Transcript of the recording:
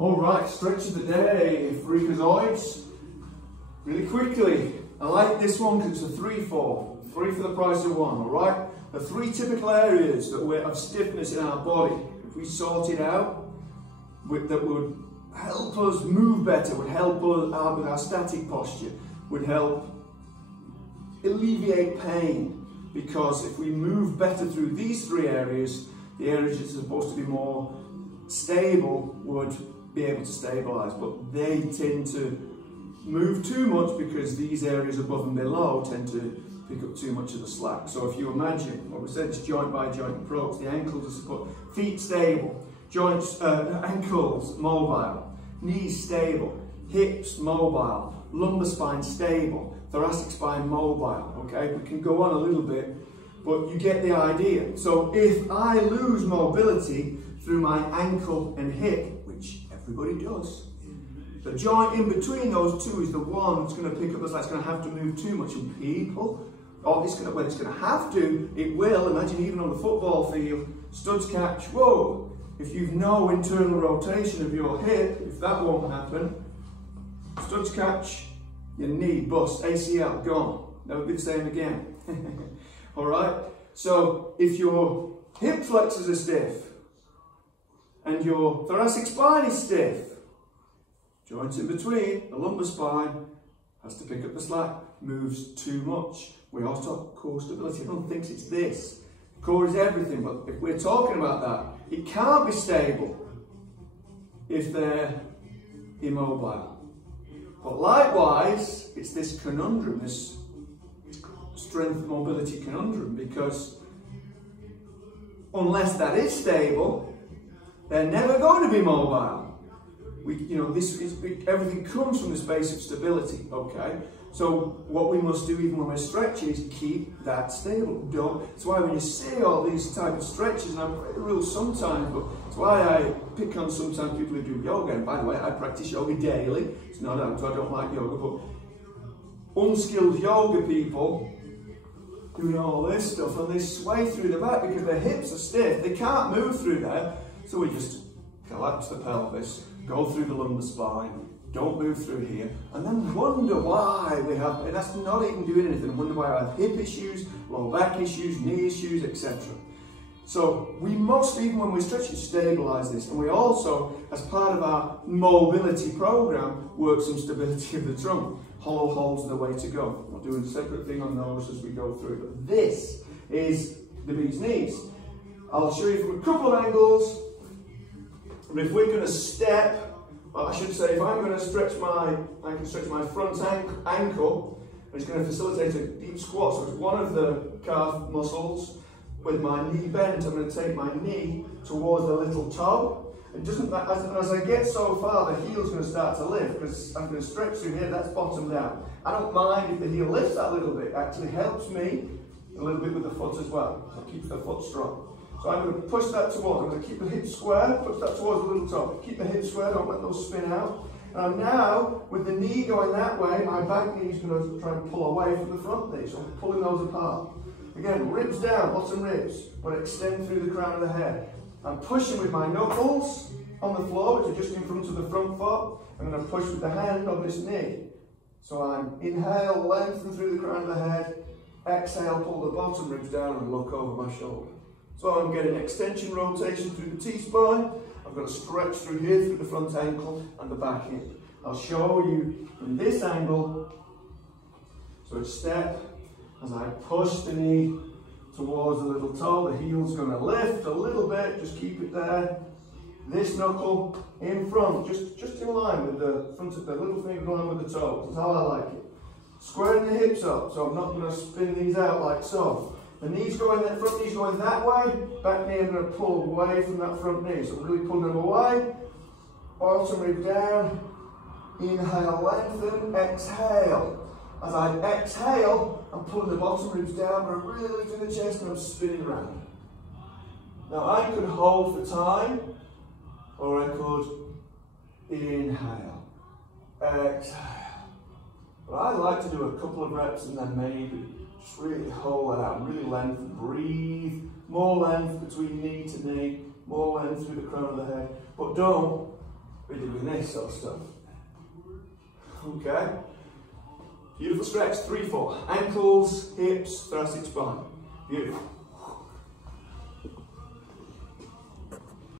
All right, stretch of the day, freakazoids. Really quickly, I like this one because it's a 3-4, 3 for the price of 1, all right? The 3 typical areas that we have stiffness in our body, if we sort it out, that would help us move better, would help us out with our static posture, would help alleviate pain, because if we move better through these 3 areas, the areas that are supposed to be more stable would be able to stabilize, but they tend to move too much because these areas above and below tend to pick up too much of the slack. So if you imagine what we said, it's joint by joint approach. The ankles are support, feet stable, joints, ankles mobile, knees stable, hips mobile, lumbar spine stable, thoracic spine mobile. Okay, we can go on a little bit, but you get the idea. So if I lose mobility through my ankle and hip, which everybody does, the joint in between those 2 is the one that's going to pick up the slack. It's going to have to move too much, and people, when it's going to have to, it will. Imagine even on the football field, studs catch, whoa, if you've no internal rotation of your hip, if that won't happen, studs catch, your knee, bust, ACL, gone. Never be the same again. All right? So if your hip flexors are stiff and your thoracic spine is stiff, joints in between, the lumbar spine has to pick up the slack, moves too much. We also talk core stability. Everyone thinks it's this. Core is everything, but if we're talking about that, it can't be stable if they're immobile. But likewise, it's this conundrum, this strength mobility conundrum, because unless that is stable, they're never going to be mobile. Everything comes from the space of stability, okay? So what we must do even when we're stretching is keep that stable. That's why when you see all these type of stretches, and I break the rules sometimes, but it's why I pick on sometimes people who do yoga. And by the way, I practice yoga daily. It's not that I don't like yoga, but unskilled yoga people doing all this stuff, and they sway through the back because their hips are stiff. They can't move through there, so we just collapse the pelvis, go through the lumbar spine, don't move through here, and then wonder why we have, and that's not even doing anything, wonder why I have hip issues, low back issues, knee issues, etc. So we must, even when we're stretching, stabilize this, and we also, as part of our mobility program, work some stability of the trunk. Hollow holds the way to go. I'll do a separate thing on those as we go through, but this is the bee's knees. I'll show you from a couple of angles. If we're going to step, well, I should say, if I'm going to stretch I can stretch my front ankle, and it's going to facilitate a deep squat. So it's one of the calf muscles. With my knee bent, I'm going to take my knee towards the little toe. It doesn't, as I get so far, the heel's going to start to lift, because I'm going to stretch through here, that's bottomed out. I don't mind if the heel lifts that little bit, it actually helps me a little bit with the foot as well. So it keeps the foot strong. So I'm going to push that towards, I'm going to keep the hips square, push that towards the little toe. Keep the hips square, don't let those spin out. And now, with the knee going that way, my back knee is going to try and pull away from the front knee. So I'm pulling those apart. Again, ribs down, bottom ribs, but extend through the crown of the head. I'm pushing with my knuckles on the floor, which are just in front of the front foot. I'm going to push with the hand on this knee. So I'm inhale, lengthen through the crown of the head. Exhale, pull the bottom ribs down and look over my shoulder. So I'm getting extension rotation through the T-spine. I've got to stretch through here, through the front ankle and the back hip. I'll show you from this angle. So it's step, as I push the knee towards the little toe, the heel's going to lift a little bit, just keep it there. This knuckle in front, just in line with the front of the little finger in line with the toe. That's how I like it. Squaring the hips up, so I'm not going to spin these out like so. The knee's going, that front knee's going that way, back knee I'm going to pull away from that front knee. So I'm really pulling them away, bottom rib down, inhale, lengthen, exhale. As I exhale, I'm pulling the bottom ribs down, but I'm really lifting the chest and I'm spinning around. Now I could hold for time, or I could inhale, exhale. But I like to do a couple of reps and then maybe just really hold that out, really lengthen, breathe, more length between knee to knee, more length through the crown of the head, but don't we're doing this sort of stuff. Okay. Beautiful stretch, 3, 4. Ankles, hips, thoracic spine. Beautiful.